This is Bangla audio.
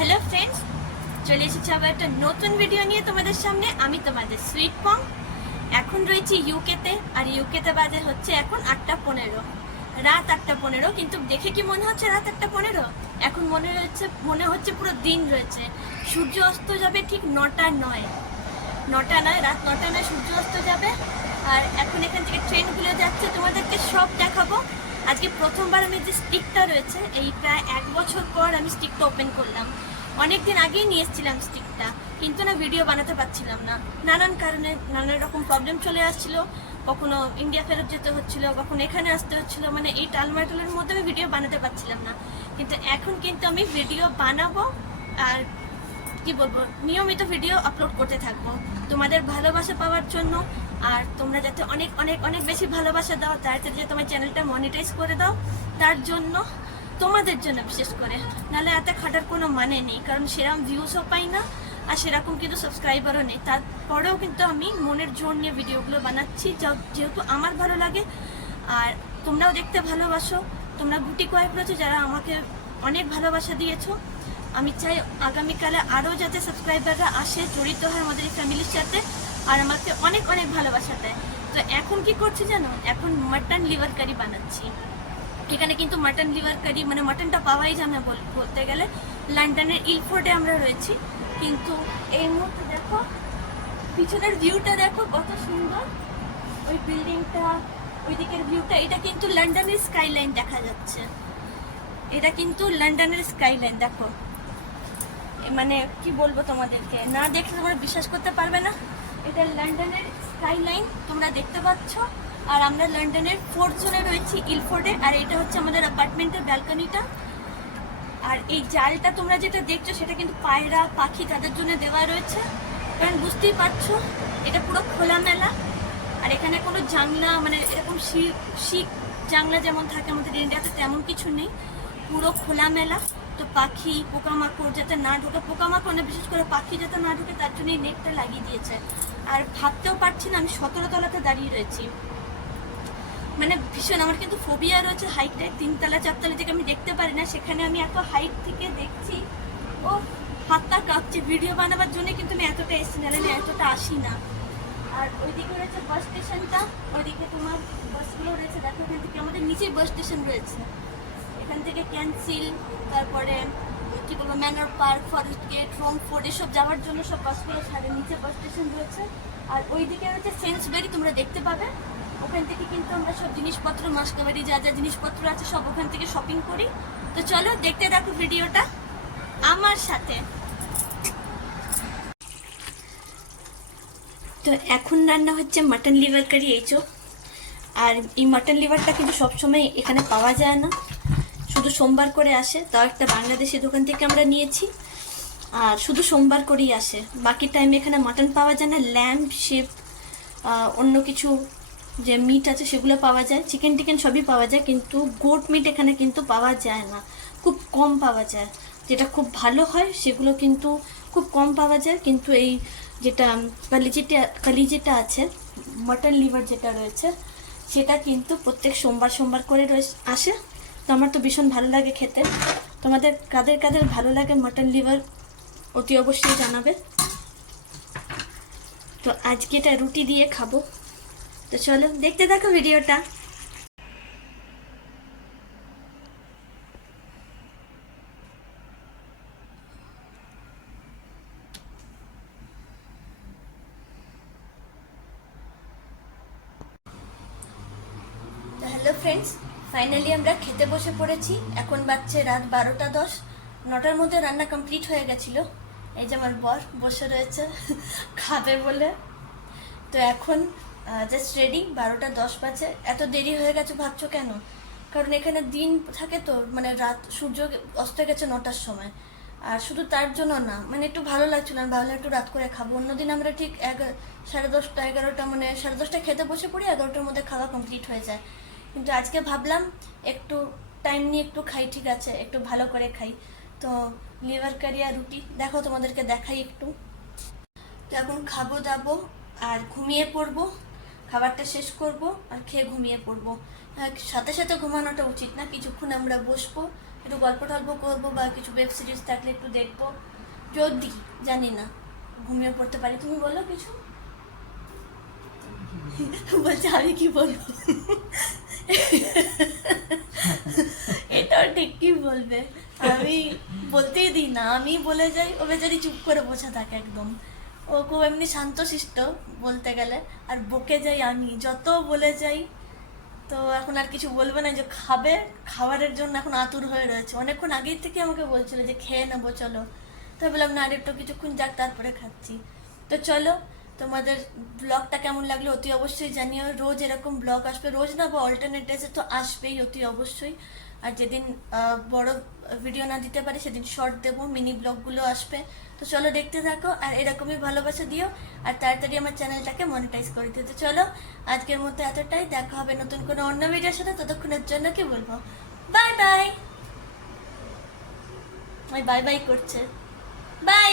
হ্যালো ফ্রেন্ডস চলে এসেছি আবার একটা নতুন ভিডিও নিয়ে তোমাদের সামনে। আমি তোমাদের সুইট পং এখন রয়েছি ইউকেতে আর ইউকেতে বাজে হচ্ছে এখন আটটা পনেরো। রাত আটটা পনেরো, কিন্তু দেখে কি মনে হচ্ছে রাত আটটা পনেরো? এখন মনে হচ্ছে মনে হচ্ছে পুরো দিন রয়েছে। সূর্য অস্ত যাবে ঠিক নটা নয়। নটা নয়, রাত নটা নয় সূর্য অস্ত যাবে। আর এখন এখান থেকে ট্রেনগুলো যাচ্ছে, তোমাদেরকে সব দেখাবো। আজকে প্রথমবার আমি যে স্টিকটা রয়েছে এই প্রায় এক বছর পর আমি স্টিকটা ওপেন করলাম। অনেক দিন আগেই নিয়ে এসেছিলাম স্টিকটা কিন্তু না ভিডিও বানাতে পারছিলাম না। নানান কারণে নানান রকম প্রবলেম চলে আসছিল, কখনো ইন্ডিয়া ফেরত যেতে হচ্ছিল, কখনো এখানে আসতে হচ্ছিল মানে এই টালমাটুলের মধ্যে আমি ভিডিও বানাতে পারছিলাম না। কিন্তু এখন কিন্তু আমি ভিডিও বানাবো আর কি বলব, নিয়মিত ভিডিও আপলোড করতে থাকব। তোমাদের ভালোবাসা পাওয়ার জন্য আর তোমরা যাতে অনেক অনেক অনেক বেশি ভালোবাসা দাও তাড়াতাড়ি যে তোমার চ্যানেলটা মনিটাইজ করে দাও, তার জন্য তোমাদের জন্য বিশেষ করে। নাহলে এত খাটার কোনো মানে নেই, কারণ সেরকম ভিউসও পাই না আর সেরকম কিন্তু সাবস্ক্রাইবারও নেই। তারপরেও কিন্তু আমি মনের জোর নিয়ে ভিডিওগুলো বানাচ্ছি যেহেতু আমার ভালো লাগে। আর তোমরাও দেখতে ভালোবাসো। তোমরা গুটি কয়েক রয়েছে যারা আমাকে অনেক ভালোবাসা দিয়েছ। আমি চাই আগামীকালে আরও যাতে সাবস্ক্রাইবাররা আসে, জড়িত হয় আমাদের এই ফ্যামিলির সাথে, আর আমাকে অনেক অনেক ভালোবাসা দেয়। তো এখন কি করছি জানো? এখন মাটন লিভার কারি বানাচ্ছি। এখানে কিন্তু মাটন লিভার কারি মানে মাটনটা পাওয়াই যায় না বল- বলতে গেলে। লন্ডনের ইলফোর্ডে আমরা রয়েছি। কিন্তু এই মুহূর্তে দেখো, পিছনের ভিউটা দেখো কত সুন্দর। ওই বিল্ডিংটা ওই দিকের ভিউটা এটা কিন্তু লন্ডনের স্কাইলাইন দেখা যাচ্ছে। এটা কিন্তু লন্ডনের স্কাইলাইন দেখো। মানে কি বলব তোমাদেরকে? না দেখলে তোমরা বিশ্বাস করতে পারবে না। এটা লন্ডনের স্কাইলাইন তোমরা দেখতে পাচ্ছ। আর আমরা লন্ডনের ফোর্থ জোনে রয়েছি, ইলফোর্ডে। আর এটা হচ্ছে আমাদের অ্যাপার্টমেন্টের ব্যালকনিটা আর এই জালটা তোমরা যেটা দেখছ, সেটা কিন্তু পায়রা, পাখি তাদের জন্য দেওয়া রয়েছে। কারণ বুঝতেই পারছ, এটা পুরো খোলামেলা। আর এখানে কোনো জানলা মানে এরকম শিখ জানলা যেমন থাকে আমাদের ইন্ডিয়াতে তেমন কিছু নেই। পুরো খোলামেলা। তো পাখি, পোকামাকড় যাতে না ঢোকে, পোকামাকড় না, বিশেষ করে পাখি যাতে না ঢোকে, তার জন্য এই নেটটা লাগিয়ে দিয়েছে। আর ভাবতেও পারছি না, আমি সতেরো তলাতে দাঁড়িয়ে রয়েছি। মানে ভীষণ, আমার কিন্তু ফোবিয়া রয়েছে হাইটে তিনতলা, চারতলা থেকে আমি দেখতে পারি না, সেখানে আমি এত হাইট থেকে দেখছি। ও হাতটা কাঁপছে। ভিডিও বানাবার জন্য কিন্তু আমি এতটা এসছি না এতটা আসি না। আর ওইদিকে রয়েছে বাস স্টেশনটা ওইদিকে তোমার বাসগুলো রয়েছে, দেখো ওখান থেকে। আমাদের নিচেই বাস স্টেশন রয়েছে। এখান থেকে ক্যান্সিল তারপরে কি বলব manor park forest gate Romford এসব যাওয়ার জন্য সব বাসগুলো ছাড়ে, নিচে বাস স্টেশন রয়েছে। আর ওইদিকে রয়েছে সেন্সবেরি তোমরা দেখতে পাবে। ওখান থেকে কিন্তু আমরা সব জিনিসপত্র, মাসকাবাড়ি যা যা জিনিসপত্র আছে, সব ওখান থেকে শপিং করি। তো চলো, দেখতে দেখো ভিডিওটা আমার সাথে। তো এখন রান্না হচ্ছে মাটন লিভার কারি এই চো। আর এই মাটন লিভারটা কিন্তু সবসময় এখানে পাওয়া যায় না। শুধু সোমবার করে আসে, তাও একটা বাংলাদেশি দোকান থেকে আমরা নিয়েছি। আর শুধু সোমবার করেই আসে। বাকি টাইমে এখানে মাটন পাওয়া যায় না ল্যাম্প শেপ অন্য কিছু যে মিট আছে সেগুলো পাওয়া যায়। চিকেন টিকেন সবই পাওয়া যায়, কিন্তু গোট মিট এখানে কিন্তু পাওয়া যায় না। খুব কম পাওয়া যায়। যেটা খুব ভালো হয়, সেগুলো কিন্তু খুব কম পাওয়া যায়। কিন্তু এই যেটা, কালিজিটা কালিজিটা আছে মটন লিভার যেটা রয়েছে, সেটা কিন্তু প্রত্যেক সোমবার সোমবার করে আসে। তো আমার তো ভীষণ ভালো লাগে খেতে। তোমাদের কাদের কাদের ভালো লাগে মটন লিভার অতি অবশ্যই জানাবে। তো আজকে এটা রুটি দিয়ে খাব। তো চলো দেখতে থাকো ভিডিওটা। হ্যালো ফ্রেন্ডস ফাইনালি আমরা খেতে বসে পড়েছি। এখন বাচ্চে রাত বারোটা দশ। নটার মধ্যে রান্না কমপ্লিট হয়ে গেছিল। এই যে আমার বর বসে রয়েছে, খাবে বলে। তো এখন জাস্ট রেডি বারোটা দশ বাজে এত দেরি হয়ে গেছে, ভাবছ কেন? কারণ এখানে দিন থাকে তো মানে রাত সূর্য অস্ত গেছে নটার সময়। আর শুধু তার জন্য না মানে একটু ভালো লাগছিল না ভাবলাম একটু রাত করে খাব। অন্যদিন আমরা ঠিক এগারো, সাড়ে দশটা, এগারোটা মানে সাড়ে দশটা খেতে বসে পড়ি, এগারোটার মধ্যে খাওয়া কমপ্লিট হয়ে যায়। কিন্তু আজকে ভাবলাম একটু টাইম নিয়ে একটু খাই ঠিক আছে? একটু ভালো করে খাই। তো লিভার কারি আর রুটি দেখো তোমাদেরকে দেখাই একটু। তো এখন খাব দাবো আর ঘুমিয়ে পড়ব। খাবারটা শেষ করব আর খেয়ে ঘুমিয়ে পড়ব। হ্যাঁ, সাথে সাথে ঘুমানোটা উচিত না কিছুক্ষণ আমরা বসবো একটু গল্প টল্প করব বা কিছু ওয়েব সিরিজ থাকলে একটু দেখব। যদি জানি না ঘুমিয়ে পড়তে পারি। তুমি বলো কিছু? বলছে আমি কি বলব? এটাও ঠিক কি বলবে? আমি বলতেই দিই না, আমি বলে যাই ও বেচারি চুপ করে বসে থাকে একদম। ও খুব এমনি শান্তশিষ্ট বলতে গেলে। আর বকে যাই আমি, যত বলে যাই, তো এখন আর কিছু বলবে না যে খাবে। খাবারের জন্য এখন আতুর হয়ে রয়েছে। অনেকক্ষণ আগেই থেকে আমাকে বলছিল যে খেয়ে নেব, চলো। তো বললাম, না আর একটু কিছুক্ষণ যাক, তারপরে খাচ্ছি। তো চলো তোমাদের ব্লগটা কেমন লাগল অতি অবশ্যই জানিও। রোজ এরকম ব্লগ আসবে। রোজ না, বা অল্টারনেট ডেজে তো আসবেই অতি অবশ্যই। আর যেদিন বড় ভিডিও না দিতে পারি, সেদিন শর্ট দেবো মিনি ব্লগগুলো আসবে। তো চলো দেখতে থাকো, আর এরকমই ভালোবাসা দিও, আর তাড়াতাড়ি আমার চ্যানেলটাকে মনিটাইজ করে দিও। তো চলো, আজকের মতো এতটাই। দেখা হবে নতুন কোনো অন্য ভিডিওর সাথে। ততক্ষণের জন্য কি বলব? বাই বাই বাই বাই করছে। বাই